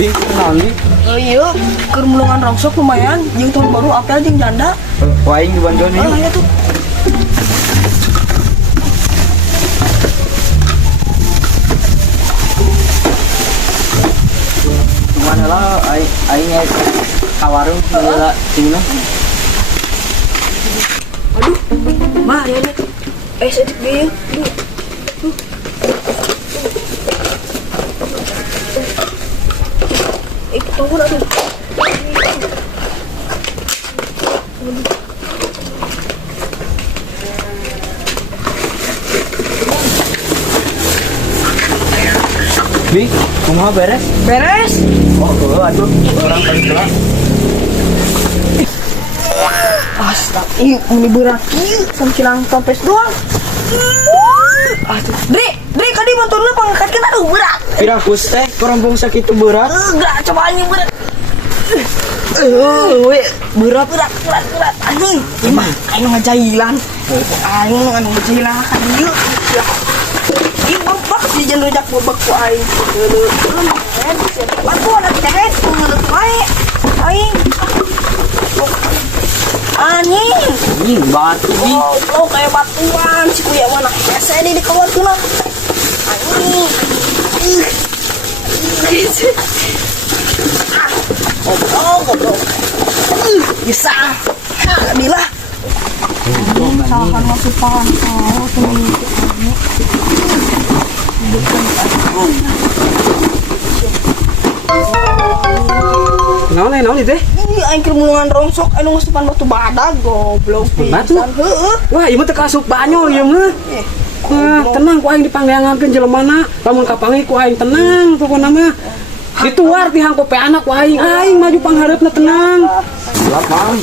Bing kenal nih. Iya, keur mulungan rongsok lumayan, jeung tahun baru apel jeung janda. Wah aing dibantuan nih. Ya tuh. Mana lah aing ka warung heula cina. Aduh, mah ya nih. Sedikit dia. Tunggu dah tuh. Bing, kumaha beres? Beres. Oh, aduh, orang paling gelap. Astaga, ini berat kieu, samcilang topes doang. Aduh, Dri, kadi bantuan lu pangangkatkeun aduh berat. Pirakus teh kerombong sakitu berat. Enggak, coba anjing berat. Berat. Anjing. Imah, aing ngajailan. Aing anu ngajailan ka dieu. Ih, bobak si jen rujak bobak ku aing. Bantuan teh, ngeuleuh wae. Aing. Anjing Batu Bing. lo kayak batuan si kuya mana saya di keluar tuh nah anjing goblok bisa bila misalkan masuk pantau temen Naon teh? ini aing keur mulungan rongsok anu ngasupan batu badak goblok Batu? pisan heueuh. Wah, ieu teh kasuk banyol ieu mah. Nah, tenang ku aing dipanggeangankeun jelemana. Lamun kapangi ku aing tenang pokona mah. Dituar ti hangko pe anak ku aing maju panghareupna tenang. Siap, Mang.